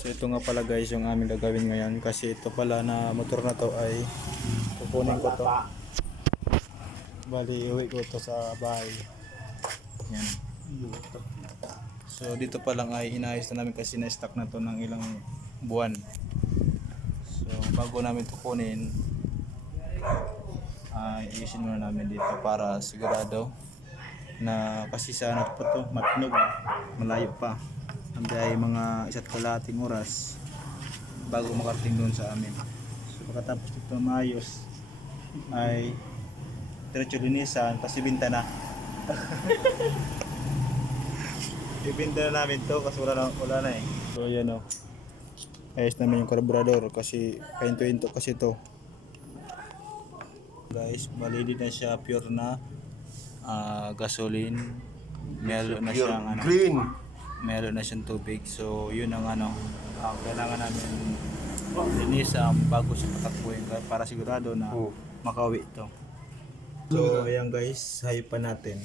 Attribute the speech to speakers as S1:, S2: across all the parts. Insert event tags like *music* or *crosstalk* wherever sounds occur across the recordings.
S1: So ito nga pala guys yung aming gagawin ngayon kasi ito pala na motor na to ay kukunin ko to. Bali iuwi ko to sa bahay. Yan. So dito pa lang ay inayos na namin kasi na-stock na to ng ilang buwan. So bago namin to kunin ay iusin muna namin dito para sigurado na kasi sa ano pa to matnog malayo pa ang biyahe mga isa't kalating oras bago makarating doon sa amin. So pagkatapos dito maayos ay diretso linisan tapos ibinta na. *laughs* Ibinta na namin to kasi wala na, wala na eh. So yan o ayos namin yung carburetor kasi pahinto-hinto kasi to. Guys malili na siya pure na ah, gasoline. Meron na siyang ano.
S2: Green.
S1: Meron na siyang tubig. So, yun ang ano, ang kailangan namin linisan bago siya patakbuhin para sigurado na
S2: Oh.
S1: makauwi ito. So, ayan guys, haypan natin.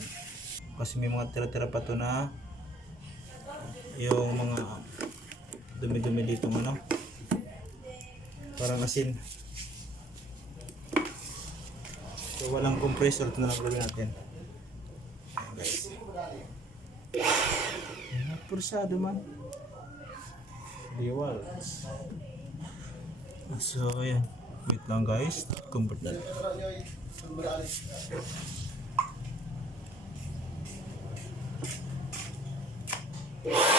S1: Kasi may mga tira-tira pa to na yung mga dumi-dumi dito ano. Parang asin. So, walang compressor. Ito na lang gawin natin. Ayan guys. Ayan, Pursado man. Diwal. So, ayan. Wait lang guys. Convert na.
S2: Ito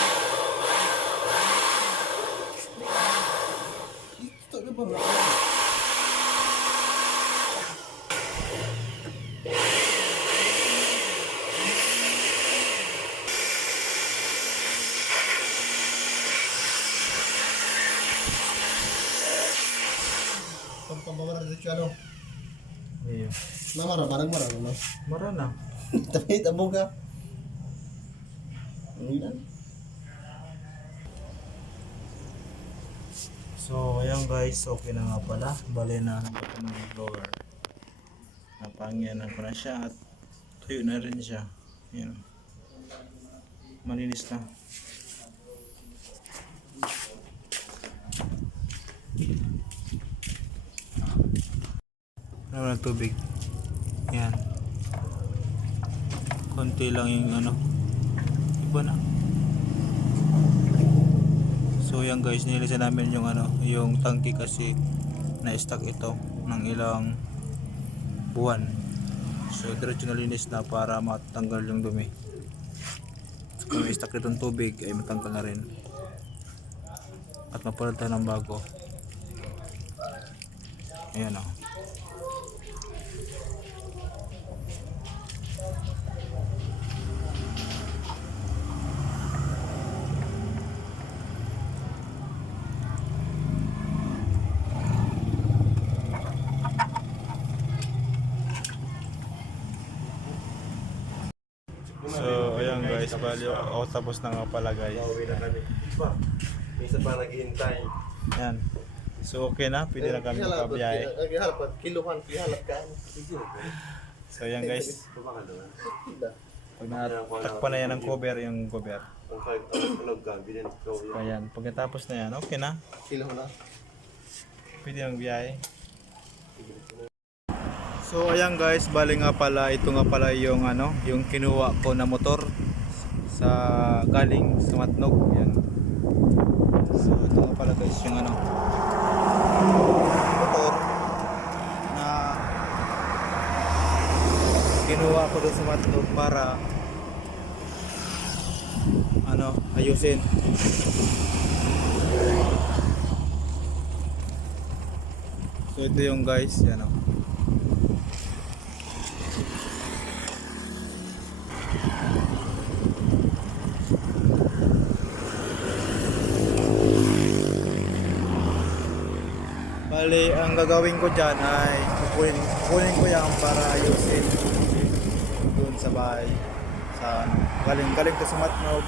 S2: Pampamamara dito siya, ano?
S1: Ayun.
S2: Namara, barang mara, ano?
S1: Mara na. *laughs*
S2: Tapi, tabo ka.
S1: So, ayan guys. Okay na nga pala. Bali na ito ng blower. Napangyanan ko na siya at tuyo na rin siya. Ayan. Malinis na. Ano ng tubig. Ayan. Konti lang yung ano. Iba na. So yan guys, nilisan namin yung ano, yung tangke kasi na-stuck ito ng ilang buwan. So diretso na linis na para matanggal yung dumi. So, kung may stuck itong tubig ay matanggal na rin. At mapalitan ng bago. Ayan o. So bali ako tapos na nga pala guys.
S2: Pauwi na kami. Isa pa naghihintay.
S1: Yan. So okay na, pwede na kami makabiyahe.
S2: Naghihalap kiluhan, kihalap ka.
S1: So ayan guys, pag natakpan na yan ng cover, yung cover.
S2: Ang
S1: So ayan, pagkatapos na yan, okay na.
S2: Kiluhan na.
S1: Pwede nang biyahe. So ayan guys, bali nga pala ito nga pala yung ano, yung kinuha ko na motor sa galing sa Matnog. Yan. So ito nga pala guys yung ano motor na kinuha ko doon sa Matnog para ano, ayusin. So ito yung guys, yan o. Bali, ang gagawin ko dyan ay kukunin, kukunin ko yan para ayusin doon sa bahay. Sa ano, galing, galing to sa Matnog.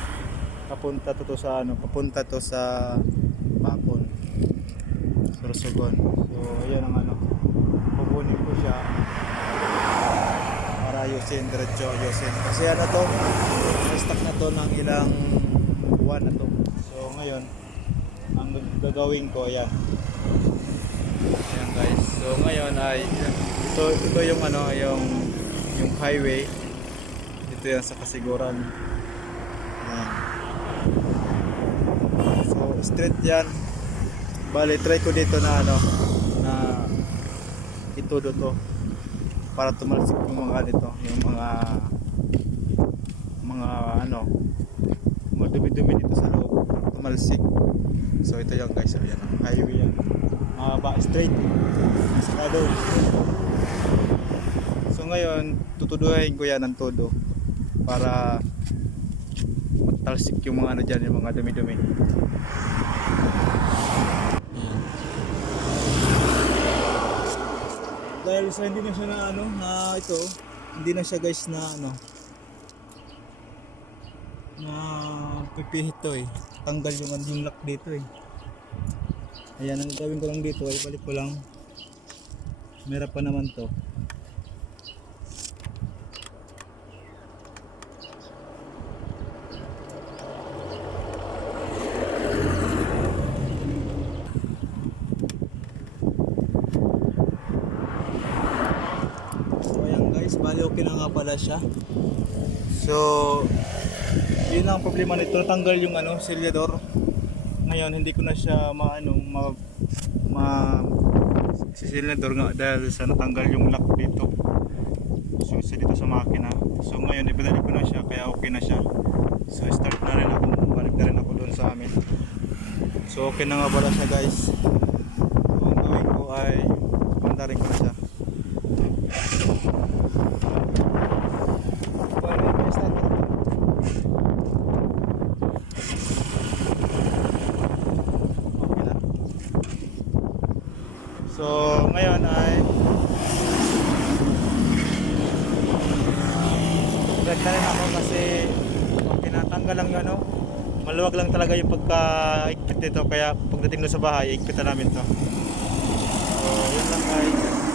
S1: Papunta to, to sa ano, papunta to sa Papon. Sorsogon. So, ayan ang ano. Kukunin ko siya para ayusin, diretso ayusin. Kasi ano to, stock na to ng ilang buwan na to. So, ngayon, ang gagawin ko, ayan. Ngayon ay ito ito yung ano, yung yung highway. Ito yan sa kasiguran. Ayan. So straight yan. Bali try ko dito na ano na itudo to para tumalsik yung mga nito, yung mga mga ano mga dumi-dumi dito sa loob tumalsik. So ito yung guys, so yan, highway yan. Mahaba straight. Sakado. So ngayon, tutuduhin ko yan ng todo para matalsik yung mga ano dyan, yung mga dumi-dumi. Ayan. Dahil sa hindi na siya na ano, na ito, hindi na siya guys na ano, na pipihit to eh. Tanggal yung yung lock dito eh. Ayan, ang gagawin ko lang dito ay balik ko lang. Meron pa naman to. Bali okay na nga pala siya. So, yun ang problema nito, natanggal yung ano, selyador. Ngayon hindi ko na siya maano ma ma selyador nga dahil sa natanggal yung lock dito. So sa dito sa makina. So ngayon ibalik ko na siya kaya okay na siya. So start na rin ako, balik na rin ako doon sa amin. So okay na nga pala siya guys. So, ang gawin ko ay pandarin ko na siya. Bali, may start na ito. Okay na. So, ngayon ay Break na rin ako kasi okay na, tanggal lang yun, ano. Maluwag lang talaga yung pagka-ikpit nito kaya pagdating doon sa bahay, ikpit na namin to. So, yun lang guys.